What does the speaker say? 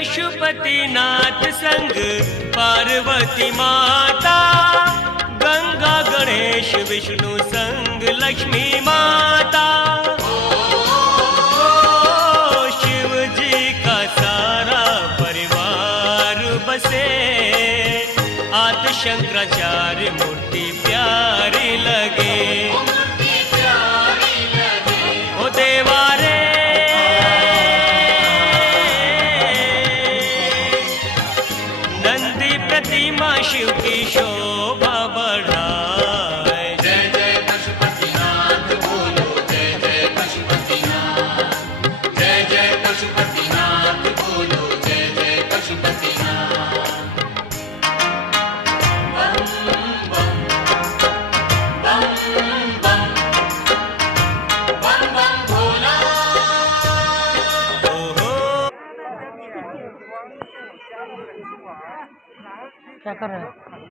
पशुपतिनाथ संग पार्वती माता, गंगा गणेश विष्णु संग लक्ष्मी माता। शिव जी का सारा परिवार बसे, आदि शंकराचार्य मूर्ति प्यारी लगे। ओ देवा रे नंदी प्रतिमा शिव की शोभा बढ़ाए। जय जय पशुपतिनाथ बोलो, जय जय पशुपतिनाथ, जय जय पशुपतिनाथ बोलो, जय जय पशुपतिनाथ। बम बम बम बम बम बम भोला। क्या कर रहे हैं?